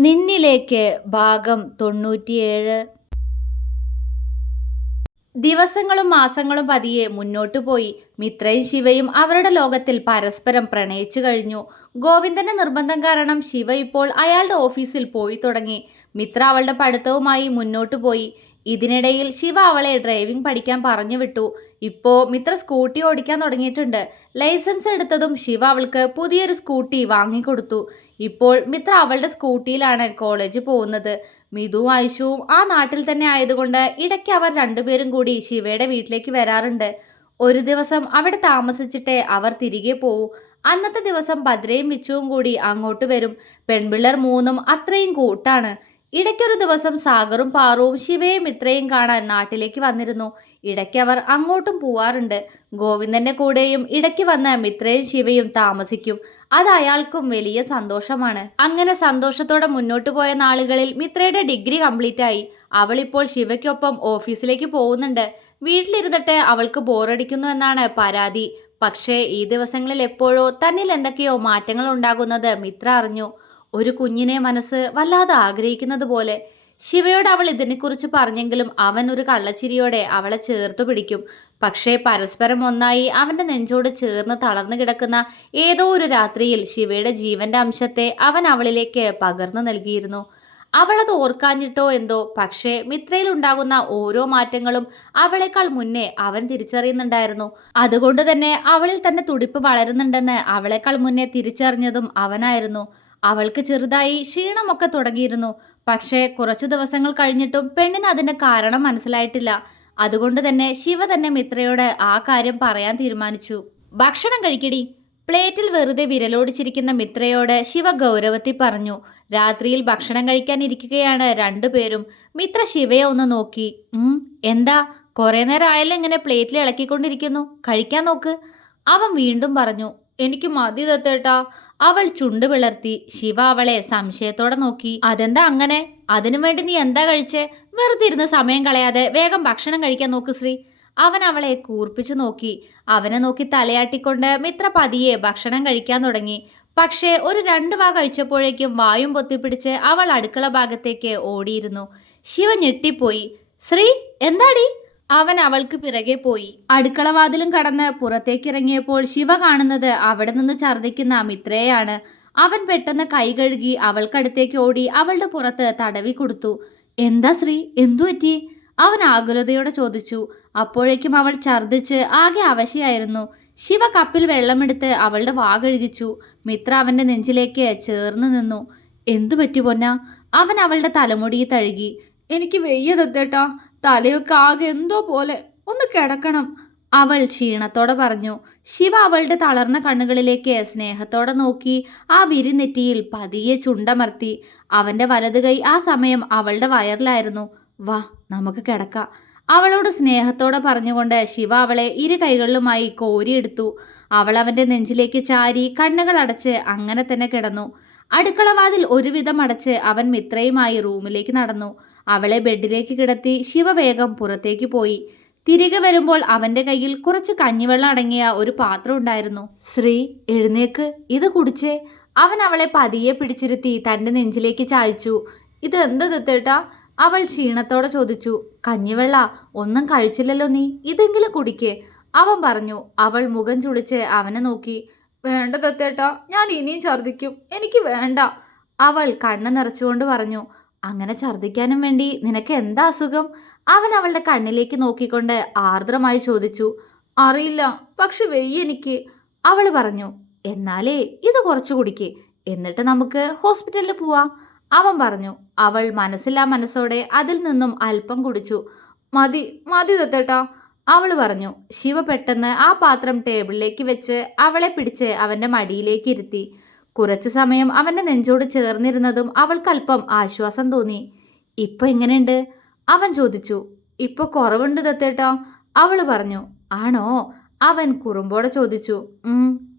നിന്നിലേക്ക് ഭാഗം തൊണ്ണൂറ്റിയേഴ്. ദിവസങ്ങളും മാസങ്ങളും പതിയെ മുന്നോട്ടു പോയി. മിത്രയും ശിവയും അവരുടെ ലോകത്തിൽ പരസ്പരം പ്രണയിച്ചു കഴിഞ്ഞു. ഗോവിന്ദന്റെ നിർബന്ധം കാരണം ശിവ ഇപ്പോൾ അയാളുടെ ഓഫീസിൽ പോയി തുടങ്ങി. മിത്ര അവളുടെ പഠിത്തവുമായി മുന്നോട്ടു പോയി. ഇതിനിടയിൽ ശിവ അവളെ ഡ്രൈവിംഗ് പഠിക്കാൻ പറഞ്ഞു വിട്ടു. ഇപ്പോ മിത്ര സ്കൂട്ടി ഓടിക്കാൻ തുടങ്ങിയിട്ടുണ്ട്. ലൈസൻസ് എടുത്തതും ശിവ അവൾക്ക് പുതിയൊരു സ്കൂട്ടി വാങ്ങിക്കൊടുത്തു. ഇപ്പോൾ മിത്ര അവളുടെ സ്കൂട്ടിയിലാണ് കോളേജ് പോകുന്നത്. മിതുവും ഐഷുവും ആ നാട്ടിൽ തന്നെ ആയതുകൊണ്ട് ഇടയ്ക്ക് അവർ രണ്ടുപേരും കൂടി ശിവയുടെ വീട്ടിലേക്ക് വരാറുണ്ട്. ഒരു ദിവസം അവിടെ താമസിച്ചിട്ടേ അവർ തിരികെ പോവൂ. അന്നത്തെ ദിവസം ഭദ്രയും മിച്ചുവും കൂടി അങ്ങോട്ട് വരും. പെൺപിള്ളർ മൂന്നും അത്രയും കൂട്ടാണ്. ഇടയ്ക്കൊരു ദിവസം സാഗറും പാറുവും ശിവയും ഇത്രയും കാണാൻ നാട്ടിലേക്ക് വന്നിരുന്നു. ഇടയ്ക്ക് അവർ അങ്ങോട്ടും പോവാറുണ്ട്. ഗോവിന്ദന്റെ കൂടെയും ഇടയ്ക്ക് വന്ന മിത്രയും ശിവയും താമസിക്കും. അത് അയാൾക്കും വലിയ സന്തോഷമാണ്. അങ്ങനെ സന്തോഷത്തോടെ മുന്നോട്ട് പോയ നാളുകളിൽ മിത്രയുടെ ഡിഗ്രി കംപ്ലീറ്റ് ആയി. അവൾ ഇപ്പോൾ ശിവയ്ക്കൊപ്പം ഓഫീസിലേക്ക് പോകുന്നുണ്ട്. വീട്ടിലിരുന്നിട്ട് അവൾക്ക് ബോറടിക്കുന്നു എന്നാണ് പരാതി. പക്ഷേ ഈ ദിവസങ്ങളിൽ എപ്പോഴോ തന്നിൽ എന്തൊക്കെയോ മാറ്റങ്ങൾ ഉണ്ടാകുന്നത് മിത്ര അറിഞ്ഞു. ഒരു കുഞ്ഞിനെ മനസ്സ് വല്ലാതെ ആഗ്രഹിക്കുന്നത് പോലെ ശിവയോട് അവൾ ഇതിനെക്കുറിച്ച് പറഞ്ഞെങ്കിലും അവൻ ഒരു കള്ളച്ചിരിയോടെ അവളെ ചേർത്തു പിടിക്കും. പക്ഷേ പരസ്പരം ഒന്നായി അവന്റെ നെഞ്ചോട് ചേർന്ന് തളർന്നു കിടക്കുന്ന ഏതോ ഒരു രാത്രിയിൽ ശിവയുടെ ജീവന്റെ അംശത്തെ അവൻ അവളിലേക്ക് പകർന്നു നൽകിയിരുന്നു. അവളത് ഓർക്കാഞ്ഞിട്ടോ എന്തോ പക്ഷേ മിത്രയിൽ ഉണ്ടാകുന്ന ഓരോ മാറ്റങ്ങളും അവളെക്കാൾ മുന്നേ അവൻ തിരിച്ചറിയുന്നുണ്ടായിരുന്നു. അതുകൊണ്ട് തന്നെ അവളിൽ തന്നെ തുടിപ്പ് വളരുന്നുണ്ടെന്ന് അവളെക്കാൾ മുന്നേ തിരിച്ചറിഞ്ഞതും അവനായിരുന്നു. അവൾക്ക് ചെറുതായി ക്ഷീണമൊക്കെ തുടങ്ങിയിരുന്നു. പക്ഷേ കുറച്ചു ദിവസങ്ങൾ കഴിഞ്ഞിട്ടും പെണ്ണിന് അതിന്റെ കാരണം മനസ്സിലായിട്ടില്ല. അതുകൊണ്ട് തന്നെ ശിവ തന്നെ മിത്രയോട് ആ കാര്യം പറയാൻ തീരുമാനിച്ചു. ഭക്ഷണം കഴിക്കടി. പ്ലേറ്റിൽ വെറുതെ വിരലോടിച്ചിരിക്കുന്ന മിത്രയോട് ശിവ ഗൗരവത്തിൽ പറഞ്ഞു രാത്രിയിൽ ഭക്ഷണം കഴിക്കാൻ ഇരിക്കുകയാണ് രണ്ടുപേരും മിത്ര ശിവയെ ഒന്ന് നോക്കി. എന്താ? കുറേ നേരം ആയാലും ഇങ്ങനെ പ്ലേറ്റിൽ ഇളക്കിക്കൊണ്ടിരിക്കുന്നു. കഴിക്കാൻ നോക്ക്. അവൻ വീണ്ടും പറഞ്ഞു എനിക്ക് മതി തത്തേട്ടാ അവൾ ചുണ്ടു പിളർത്തി ശിവ അവളെ സംശയത്തോടെ നോക്കി. അതെന്താ അങ്ങനെ? അതിനു വേണ്ടി നീ എന്താ കഴിച്ചേ? വെറുതെ ഇരുന്ന് സമയം കളയാതെ വേഗം ഭക്ഷണം കഴിക്കാൻ നോക്ക് ശ്രീ. അവൻ അവളെ കൂർപ്പിച്ചു നോക്കി. അവനെ നോക്കി തലയാട്ടിക്കൊണ്ട് മിത്ര പതിയെ ഭക്ഷണം കഴിക്കാൻ തുടങ്ങി. പക്ഷേ ഒരു രണ്ട് വാ കഴിച്ചപ്പോഴേക്കും വായും പൊത്തിപ്പിടിച്ച് അവൾ അടുക്കള ഭാഗത്തേക്ക് ഓടിയിരുന്നു. ശിവ ഞെട്ടിപ്പോയി. ശ്രീ എന്താടി? അവൻ അവൾക്ക് പിറകെ പോയി. അടുക്കളവാതിലും കടന്ന് പുറത്തേക്കിറങ്ങിയപ്പോൾ ശിവ കാണുന്നത് അവിടെ നിന്ന് ഛർദ്ദിക്കുന്ന മിത്രയെയാണ്. അവൻ പെട്ടെന്ന് കൈ കഴുകി അവൾക്കടുത്തേക്ക് ഓടി അവളുടെ പുറത്ത് തടവി കൊടുത്തു. എന്താ ശ്രീ? എന്തു പറ്റി? അവൻ ആകുലതയോടെ ചോദിച്ചു. അപ്പോഴേക്കും അവൾ ഛർദ്ദിച്ച് ആകെ അവശയായിരുന്നു. ശിവ കപ്പിൽ വെള്ളമെടുത്ത് അവളുടെ വാകഴുകിച്ചു മിത്ര അവന്റെ നെഞ്ചിലേക്ക് ചേർന്ന് നിന്നു. എന്തു പറ്റി പൊന്ന? അവൻ അവളുടെ തലമുടി തഴുകി. എനിക്ക് വെയ്യ തത്തേട്ടാ. തലയൊക്കെ ആകെ എന്തോ പോലെ. ഒന്ന് കിടക്കണം അവൾ ക്ഷീണത്തോടെ പറഞ്ഞു. ശിവ അവളുടെ തളർന്ന കണ്ണുകളിലേക്ക് സ്നേഹത്തോടെ നോക്കി. ആ വിരിനെറ്റിയിൽ പതിയെ ചുണ്ടമർത്തി. അവന്റെ വലത് കൈ ആ സമയം അവളുടെ വയറിലായിരുന്നു. വാ നമുക്ക് കിടക്കാം. അവളോട് സ്നേഹത്തോടെ പറഞ്ഞുകൊണ്ട് ശിവ അവളെ ഇരു കൈകളിലുമായി കോരിയെടുത്തു. അവൾ അവന്റെ നെഞ്ചിലേക്ക് ചാരി കണ്ണുകൾ അടച്ച് അങ്ങനെ തന്നെ കിടന്നു. അടുക്കളവാതിൽ ഒരുവിധം അടച്ച് അവൻ മിത്രയുമായി റൂമിലേക്ക് നടന്നു. അവളെ ബെഡിലേക്ക് കിടത്തി ശിവവേഗം പുറത്തേക്ക് പോയി. തിരികെ വരുമ്പോൾ അവന്റെ കയ്യിൽ കുറച്ച് കഞ്ഞിവെള്ളം അടങ്ങിയ ഒരു പാത്രം ഉണ്ടായിരുന്നു. ശ്രീ എഴുന്നേക്ക്. ഇത് കുടിച്ചേ. അവൻ അവളെ പതിയെ പിടിച്ചിരുത്തി തന്റെ നെഞ്ചിലേക്ക് ചായച്ചു. ഇത് എന്ത് ദത്തേട്ടാ അവൾ ക്ഷീണത്തോടെ ചോദിച്ചു. കഞ്ഞിവെള്ള ഒന്നും കഴിച്ചില്ലല്ലോ നീ. ഇതെങ്കിലും കുടിക്കേ. അവൻ പറഞ്ഞു. അവൾ മുഖം ചുളിച്ച് അവനെ നോക്കി. വേണ്ട ദത്തേട്ടാ ഞാൻ ഇനിയും ഛർദ്ദിക്കും. എനിക്ക് വേണ്ട. അവൾ കണ്ണ് നിറച്ചുകൊണ്ട് പറഞ്ഞു. അങ്ങനെ ഛർദ്ദിക്കാനും വേണ്ടി നിനക്ക് എന്താ അസുഖം? അവൻ അവളുടെ കണ്ണിലേക്ക് നോക്കിക്കൊണ്ട് ആർദ്രമായി ചോദിച്ചു. അറിയില്ല പക്ഷെ വെയ്യ എനിക്ക് അവൾ പറഞ്ഞു. എന്നാലേ ഇത് കുറച്ചു കുടിക്ക്. എന്നിട്ട് നമുക്ക് ഹോസ്പിറ്റലിൽ പോവാം. അവൻ പറഞ്ഞു. അവൾ മനസ്സില്ലാ മനസ്സോടെ അതിൽ നിന്നും അല്പം കുടിച്ചു. മതി മതി തത്തേട്ടാ അവൾ പറഞ്ഞു. ശിവ പെട്ടെന്ന് ആ പാത്രം ടേബിളിലേക്ക് വെച്ച് അവളെ പിടിച്ച് അവന്റെ മടിയിലേക്ക് ഇരുത്തി. കുറച്ചു സമയം അവന്റെ നെഞ്ചോട് ചേർന്നിരുന്നതും അവൾക്കല്പം ആശ്വാസം തോന്നി. ഇപ്പൊ എങ്ങനെയുണ്ട്? അവൻ ചോദിച്ചു. ഇപ്പൊ കുറവുണ്ട് തത്തേട്ടോ അവൾ പറഞ്ഞു. ആണോ? അവൻ കുറുമ്പോടെ ചോദിച്ചു.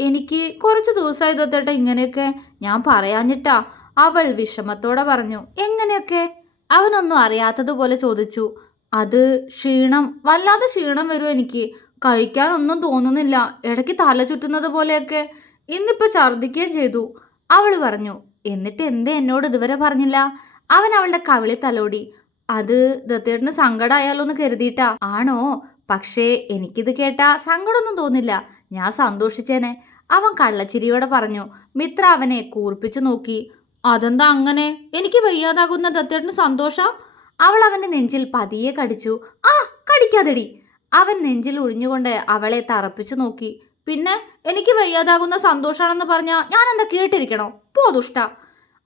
എനിക്ക് കുറച്ച് ദിവസമായി തത്തേട്ടോ ഇങ്ങനെയൊക്കെ ഞാൻ പറയാഞ്ഞിട്ടാ. അവൾ വിഷമത്തോടെ പറഞ്ഞു. എങ്ങനെയൊക്കെ? അവനൊന്നും അറിയാത്തതുപോലെ ചോദിച്ചു. അത് ക്ഷീണം വല്ലാതെ ക്ഷീണം വരും എനിക്ക്. കഴിക്കാനൊന്നും തോന്നുന്നില്ല. ഇടയ്ക്ക് തല ചുറ്റുന്നത് പോലെയൊക്കെ. ഇന്നിപ്പോൾ ഛർദ്ദിക്കുകയും ചെയ്തു. അവൾ പറഞ്ഞു എന്നിട്ട് എന്തേ എന്നോട് ഇതുവരെ പറഞ്ഞില്ല? അവൻ അവളുടെ കവിളി തലോടി. അത് ദത്തേട്ടന് സങ്കടമായാലോ എന്ന് കരുതിയിട്ടാ. ആണോ? പക്ഷേ എനിക്കിത് കേട്ടാ സങ്കടമൊന്നും തോന്നില്ല. ഞാൻ സന്തോഷിച്ചേനെ. അവൻ കള്ളച്ചിരിയോടെ പറഞ്ഞു മിത്ര അവനെ കൂർപ്പിച്ചു നോക്കി. അതെന്താ അങ്ങനെ? എനിക്ക് വയ്യാതാകുന്ന ദത്തേട്ടന് സന്തോഷം? അവൾ അവന്റെ നെഞ്ചിൽ പതിയെ കടിച്ചു. ആ കടിക്കാതെടി. അവൻ നെഞ്ചിൽ ഒഴിഞ്ഞുകൊണ്ട് അവളെ തറപ്പിച്ചു നോക്കി. പിന്നെ എനിക്ക് വയ്യാതാകുന്ന സന്തോഷാണെന്ന് പറഞ്ഞാൽ ഞാൻ എന്താ കേട്ടിരിക്കണോ പോതുഷ്ട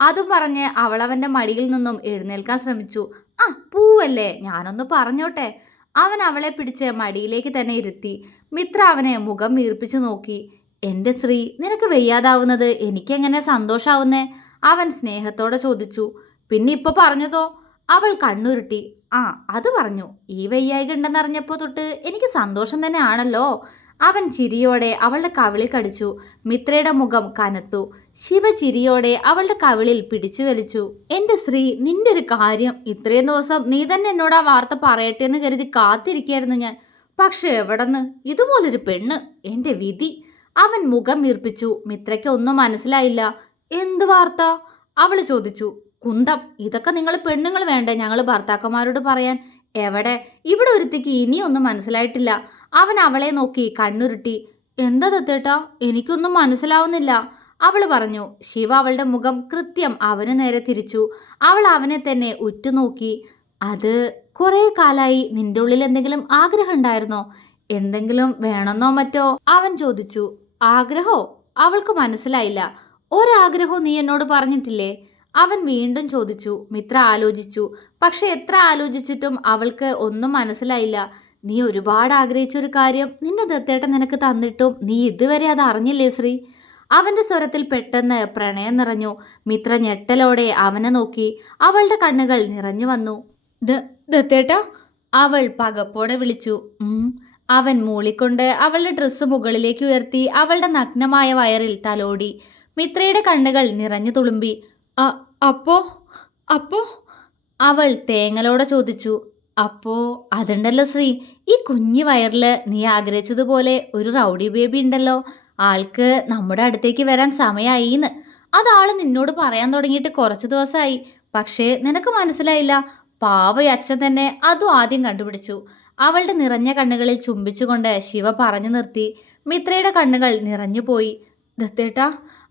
അതും പറഞ്ഞ് അവൾ അവന്റെ മടിയിൽ നിന്നും എഴുന്നേൽക്കാൻ ശ്രമിച്ചു. ആ പൂവല്ലേ? ഞാനൊന്ന് പറഞ്ഞോട്ടെ. അവൻ അവളെ പിടിച്ച് മടിയിലേക്ക് തന്നെ ഇരുത്തി. മിത്ര അവനെ മുഖം വീർപ്പിച്ചു നോക്കി. എന്റെ ശ്രീ നിനക്ക് വയ്യാതാവുന്നത് എനിക്കെങ്ങനെ സന്തോഷാവുന്നേ? അവൻ സ്നേഹത്തോടെ ചോദിച്ചു. പിന്നെ ഇപ്പൊ പറഞ്ഞതോ? അവൾ കണ്ണുരുട്ടി. ആ അത് പറഞ്ഞു. ഈ വയ്യായിക ഉണ്ടെന്നറിഞ്ഞപ്പോൾ തൊട്ട് എനിക്ക് സന്തോഷം തന്നെ ആണല്ലോ. അവൻ ചിരിയോടെ അവളുടെ കവിളിൽ കടിച്ചു. മിത്രയുടെ മുഖം കനത്തു. ശിവ ചിരിയോടെ അവളുടെ കവിളിൽ പിടിച്ചു വലിച്ചു. എന്റെ ശ്രീ നിന്റെ ഒരു കാര്യം ഇത്രയും ദിവസം നീ തന്നെ എന്നോട് ആ വാർത്ത പറയട്ടെ എന്ന് കരുതി കാത്തിരിക്കായിരുന്നു ഞാൻ. പക്ഷെ എവിടെന്ന്? ഇതുപോലൊരു പെണ്ണ്. എന്റെ വിധി. അവൻ മുഖം വീർപ്പിച്ചു മിത്രയ്ക്ക് ഒന്നും മനസ്സിലായില്ല. എന്ത് വാർത്ത? അവൾ ചോദിച്ചു. കുന്തം. ഇതൊക്കെ നിങ്ങൾ പെണ്ണുങ്ങൾ വേണ്ടേ ഞങ്ങൾ ഭർത്താക്കന്മാരോട് പറയാൻ? എവിടെ? ഇവിടെ ഒരുത്തിക്ക് ഇനിയൊന്നും മനസ്സിലായിട്ടില്ല. അവൻ അവളെ നോക്കി കണ്ണുരുട്ടി. എന്താ തത്തേട്ടാ എനിക്കൊന്നും മനസ്സിലാവുന്നില്ല. അവൾ പറഞ്ഞു ശിവ അവളുടെ മുഖം കൃത്യം അവന് നേരെ തിരിച്ചു. അവൾ അവനെ തന്നെ ഉറ്റുനോക്കി. അത് കുറേ കാലായി നിന്റെ ഉള്ളിൽ എന്തെങ്കിലും ആഗ്രഹം ഉണ്ടായിരുന്നോ? എന്തെങ്കിലും വേണമെന്നോ മറ്റോ? അവൻ ചോദിച്ചു ആഗ്രഹോ? അവൾക്ക് മനസ്സിലായില്ല. ഒരാഗ്രഹവും നീ എന്നോട് പറഞ്ഞിട്ടില്ലേ? അവൻ വീണ്ടും ചോദിച്ചു മിത്ര ആലോചിച്ചു. പക്ഷെ എത്ര ആലോചിച്ചിട്ടും അവൾക്ക് ഒന്നും മനസ്സിലായില്ല. നീ ഒരുപാട് ആഗ്രഹിച്ച ഒരു കാര്യം നിന്റെ ദത്തേട്ടൻ നിനക്ക് തന്നിട്ടും നീ ഇതുവരെ അത് അറിഞ്ഞില്ലേ ശ്രീ? അവന്റെ സ്വരത്തിൽ പെട്ടെന്ന് പ്രണയം നിറഞ്ഞു. മിത്ര ഞെട്ടലോടെ അവനെ നോക്കി. അവളുടെ കണ്ണുകൾ നിറഞ്ഞു വന്നു. ദത്തേട്ട? അവൾ പകപ്പോടെ വിളിച്ചു. അവൻ മൂളിക്കൊണ്ട് അവളുടെ ഡ്രസ്സ് മുകളിലേക്ക് ഉയർത്തി അവളുടെ നഗ്നമായ വയറിൽ തലോടി. മിത്രയുടെ കണ്ണുകൾ നിറഞ്ഞു തുളുമ്പി. "അ- അപ്പോ? അപ്പോ? അവൾ തേങ്ങലോടെ ചോദിച്ചു. അപ്പോ അതുണ്ടല്ലോ ശ്രീ ഈ കുഞ്ഞു വയറിൽ നീ ആഗ്രഹിച്ചതുപോലെ ഒരു റൗഡി ബേബി ഉണ്ടല്ലോ. ആൾക്ക് നമ്മുടെ അടുത്തേക്ക് വരാൻ സമയായിന്ന്. അതാൾ നിന്നോട് പറയാൻ തുടങ്ങിയിട്ട് കുറച്ച് ദിവസമായി പക്ഷേ നിനക്ക് മനസ്സിലായില്ല പാവ അച്ഛൻ തന്നെ അതും ആദ്യം കണ്ടുപിടിച്ചു. അവളുടെ നിറഞ്ഞ കണ്ണുകളിൽ ചുംബിച്ചുകൊണ്ട് ശിവ പറഞ്ഞു നിർത്തി. മിത്രയുടെ കണ്ണുകൾ നിറഞ്ഞുപോയി ദത്തേട്ടാ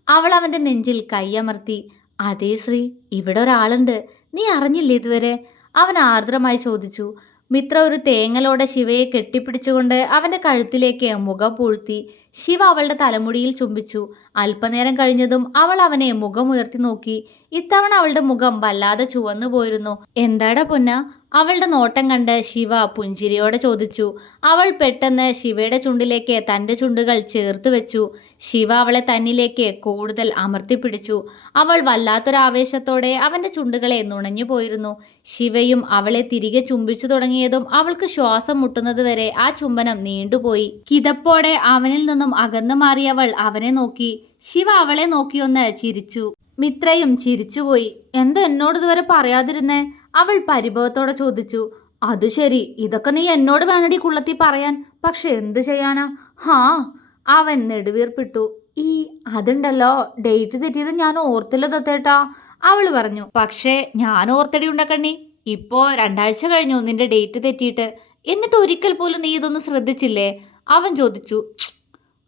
അവൾ അവന്റെ നെഞ്ചിൽ കൈയമർത്തി അതേ ശ്രീ ഇവിടെ ഒരാളുണ്ട്. നീ അറിഞ്ഞില്ലേ ഇതുവരെ? അവൻ ആർദ്രമായി ചോദിച്ചു മിത്ര ഒരു തേങ്ങലോടെ ശിവയെ കെട്ടിപ്പിടിച്ചുകൊണ്ട് അവന്റെ കഴുത്തിലേക്ക് മുഖം പൂഴ്ത്തി. ശിവ അവളുടെ തലമുടിയിൽ ചുംബിച്ചു. അല്പനേരം കഴിഞ്ഞതും അവൾ അവനെ മുഖം ഉയർത്തി നോക്കി. ഇത്തവണ അവളുടെ മുഖം വല്ലാതെ ചുവന്നു പോയിരുന്നു എന്താടാ പൊന്ന അവളുടെ നോട്ടം കണ്ട് ശിവ പുഞ്ചിരിയോടെ ചോദിച്ചു അവൾ പെട്ടെന്ന് ശിവയുടെ ചുണ്ടിലേക്ക് തന്റെ ചുണ്ടുകൾ ചേർത്ത് വെച്ചു. ശിവ അവളെ തന്നിലേക്ക് കൂടുതൽ അമർത്തിപ്പിടിച്ചു അവൾ വല്ലാത്തൊരാവേശത്തോടെ അവന്റെ ചുണ്ടുകളെ നുണഞ്ഞു പോയിരുന്നു. ശിവയും അവളെ തിരികെ ചുംബിച്ചു തുടങ്ങിയതും അവൾക്ക് ശ്വാസം മുട്ടുന്നത് വരെ ആ ചുംബനം നീണ്ടുപോയി. കിതപ്പോടെ അവനിൽ നിന്നും അകന്നു മാറിയവൾ അവനെ നോക്കി. ശിവ അവളെ നോക്കിയൊന്ന് ചിരിച്ചു. മിത്രയും ചിരിച്ചുപോയി. എന്താ എന്നോട് ഇതുവരെ പറയാതിരുന്നേ? അവൾ പരിഭവത്തോടെ ചോദിച്ചു അത് ശരി ഇതൊക്കെ നീ എന്നോട് വേണടി കുള്ളത്തി പറയാൻ പക്ഷെ എന്ത് ചെയ്യാനാ? ഹാ അവൻ നെടുവീർപ്പിട്ടു. ഈ അതുണ്ടല്ലോ ഡേറ്റ് തെറ്റിയത് ഞാൻ ഓർത്തില്ല തത്തേട്ടാ അവൾ പറഞ്ഞു. പക്ഷേ ഞാൻ ഓർത്തടി ഉണ്ടക്കണ്ണി ഇപ്പോ രണ്ടാഴ്ച കഴിഞ്ഞു നിന്റെ ഡേറ്റ് തെറ്റിയിട്ട്. എന്നിട്ട് ഒരിക്കൽ പോലും നീ ഇതൊന്നും ശ്രദ്ധിച്ചില്ലേ? അവൻ ചോദിച്ചു.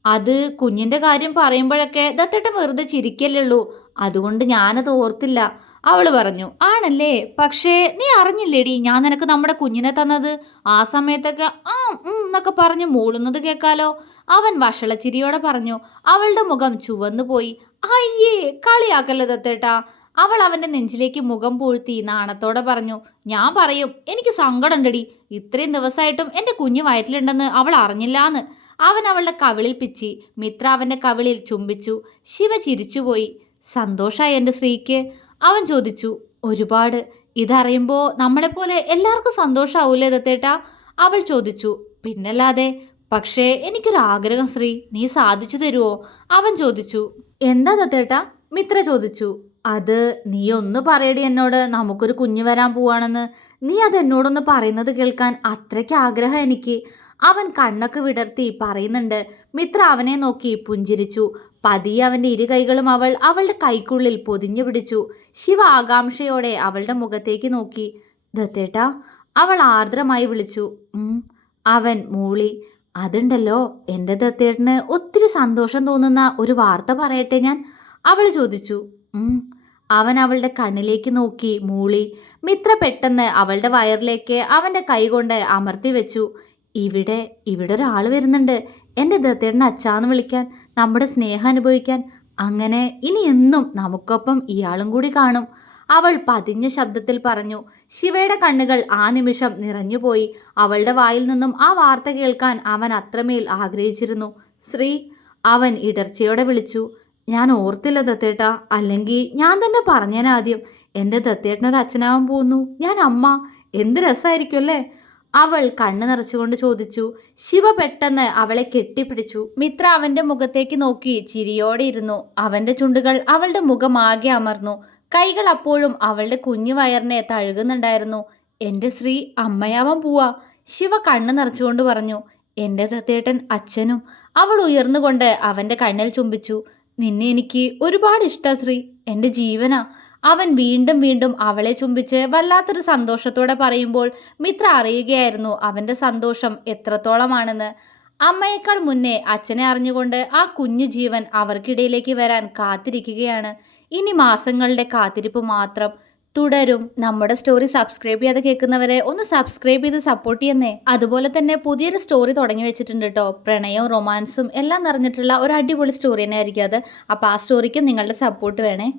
അത് കുഞ്ഞിന്റെ കാര്യം പറയുമ്പോഴൊക്കെ ദത്തേട്ടൻ വെറുതെ ചിരിക്കല്ലേ ഉള്ളൂ. അതുകൊണ്ട് ഞാനത് ഓർത്തില്ല. അവൾ പറഞ്ഞു ആണല്ലേ? പക്ഷേ നീ അറിഞ്ഞില്ലേടി ഞാൻ നിനക്ക് നമ്മുടെ കുഞ്ഞിനെ തന്നത്? ആ സമയത്തൊക്കെ ആ എന്നൊക്കെ പറഞ്ഞ് മൂളുന്നത് കേൾക്കാലോ? അവൻ വഷളച്ചിരിയോടെ പറഞ്ഞു അവളുടെ മുഖം ചുവന്നു പോയി. അയ്യേ കളിയാക്കല്ലേ ദത്തേട്ടാ? അവൾ അവന്റെ നെഞ്ചിലേക്ക് മുഖം പൂഴ്ത്തി നാണത്തോടെ പറഞ്ഞു ഞാൻ പറയും എനിക്ക് സങ്കടമുണ്ടടി. ഇത്രയും ദിവസമായിട്ടും എന്റെ കുഞ്ഞ് വയറ്റിലുണ്ടെന്ന് അവൾ അറിഞ്ഞില്ലാന്ന്. അവൻ അവളുടെ കവിളിൽ പിച്ചി മിത്ര അവന്റെ കവിളിൽ ചുംബിച്ചു ശിവ ചിരിച്ചുപോയി. സന്തോഷമായി എന്റെ സ്ത്രീക്ക്. അവൻ ചോദിച്ചു ഒരുപാട്. ഇതറിയുമ്പോൾ നമ്മളെപ്പോലെ എല്ലാവർക്കും സന്തോഷമാവൂലേ ദത്തേട്ടാ? അവൾ ചോദിച്ചു പിന്നല്ലാതെ പക്ഷേ എനിക്കൊരു ആഗ്രഹം ശ്രീ നീ സാധിച്ചു തരുമോ അവൻ ചോദിച്ചു എന്താ ദത്തേട്ടാ? മിത്ര ചോദിച്ചു അത് നീ ഒന്ന് പറയടി എന്നോട് നമുക്കൊരു കുഞ്ഞു വരാൻ പോവാണെന്ന്. നീ അത് എന്നോടൊന്ന് പറയുന്നത് കേൾക്കാൻ അത്രയ്ക്ക് ആഗ്രഹം എനിക്ക്. അവൻ കണ്ണൊക്കെ വിടർത്തി പറയുന്നുണ്ട് മിത്ര അവനെ നോക്കി പുഞ്ചിരിച്ചു. പതിയെ അവന്റെ ഇരു കൈകളും അവൾ അവളുടെ കൈക്കുള്ളിൽ പൊതിഞ്ഞു പിടിച്ചു. ശിവ ആകാംക്ഷയോടെ അവളുടെ മുഖത്തേക്ക് നോക്കി. ദത്തേട്ടാ അവൾ ആർദ്രമായി വിളിച്ചു. അവൻ മൂളി. അതുണ്ടല്ലോ എന്റെ ദത്തേട്ടന് ഒത്തിരി സന്തോഷം തോന്നുന്ന ഒരു വാർത്ത പറയട്ടെ ഞാൻ? അവൾ ചോദിച്ചു. അവൻ അവളുടെ കണ്ണിലേക്ക് നോക്കി മൂളി. മിത്ര പെട്ടെന്ന് അവളുടെ വയറിലേക്ക് അവന്റെ കൈകൊണ്ട് അമർത്തി വെച്ചു. ഇവിടെ ഇവിടെ ഒരാൾ വരുന്നുണ്ട്. എന്റെ ദത്തേട്ടനെ അച്ചാന്ന് വിളിക്കാൻ നമ്മുടെ സ്നേഹം അനുഭവിക്കാൻ. അങ്ങനെ ഇനി എന്നും നമുക്കൊപ്പം ഇയാളും കൂടി കാണും. അവൾ പതിഞ്ഞ ശബ്ദത്തിൽ പറഞ്ഞു ശിവയുടെ കണ്ണുകൾ ആ നിമിഷം നിറഞ്ഞുപോയി. അവളുടെ വായിൽ നിന്നും ആ വാർത്ത കേൾക്കാൻ അവൻ അത്രമേൽ ആഗ്രഹിച്ചിരുന്നു. ശ്രീ അവൻ ഇടർച്ചയോടെ വിളിച്ചു ഞാൻ ഓർത്തില്ല ദത്തേട്ട. അല്ലെങ്കിൽ ഞാൻ തന്നെ പറഞ്ഞേനാദ്യം. എന്റെ ദത്തേട്ടനൊരു അച്ഛനാവാൻ പോകുന്നു. ഞാൻ അമ്മ. എന്ത് രസമായിരിക്കും അല്ലേ? അവൾ കണ്ണു നിറച്ചുകൊണ്ട് ചോദിച്ചു ശിവ പെട്ടെന്ന് അവളെ കെട്ടിപ്പിടിച്ചു. മിത്ര അവന്റെ മുഖത്തേക്ക് നോക്കി ചിരിയോടെ ഇരുന്നു. അവന്റെ ചുണ്ടുകൾ അവളുടെ മുഖമാകെ അമർന്നു. കൈകൾ അപ്പോഴും അവളുടെ കുഞ്ഞു വയറിനെ തഴുകുന്നുണ്ടായിരുന്നു. എന്റെ ശ്രീ അമ്മയാവാൻ പോവാ ശിവ കണ്ണു നിറച്ചുകൊണ്ട് പറഞ്ഞു എന്റെ തത്തേട്ടൻ അച്ഛനും അവൾ ഉയർന്നുകൊണ്ട് അവന്റെ കണ്ണിൽ ചുംബിച്ചു. നിന്നെ എനിക്ക് ഒരുപാട് ഇഷ്ട ശ്രീ എന്റെ ജീവനാ. അവൻ വീണ്ടും വീണ്ടും അവളെ ചുംബിച്ച് വല്ലാത്തൊരു സന്തോഷത്തോടെ പറയുമ്പോൾ മിത്ര അറിയുകയായിരുന്നു അവന്റെ സന്തോഷം എത്രത്തോളമാണെന്ന്. അമ്മയേക്കാൾ മുന്നേ അച്ഛനെ അറിഞ്ഞുകൊണ്ട് ആ കുഞ്ഞു ജീവൻ അവർക്കിടയിലേക്ക് വരാൻ കാത്തിരിക്കുകയാണ്. ഇനി മാസങ്ങളുടെ കാത്തിരിപ്പ് മാത്രം. തുടരും. നമ്മുടെ സ്റ്റോറി സബ്സ്ക്രൈബ് ചെയ്യാതെ കേൾക്കുന്നവരെ ഒന്ന് സബ്സ്ക്രൈബ് ചെയ്ത് സപ്പോർട്ട് ചെയ്യുന്നേ. അതുപോലെ തന്നെ പുതിയൊരു സ്റ്റോറി തുടങ്ങി വെച്ചിട്ടുണ്ട് കേട്ടോ. പ്രണയവും റൊമാൻസും എല്ലാം നിറഞ്ഞിട്ടുള്ള ഒരു അടിപൊളി സ്റ്റോറി തന്നെ ആയിരിക്കും അത്. അപ്പോൾ ആ സ്റ്റോറിക്കും നിങ്ങളുടെ സപ്പോർട്ട് വേണേ.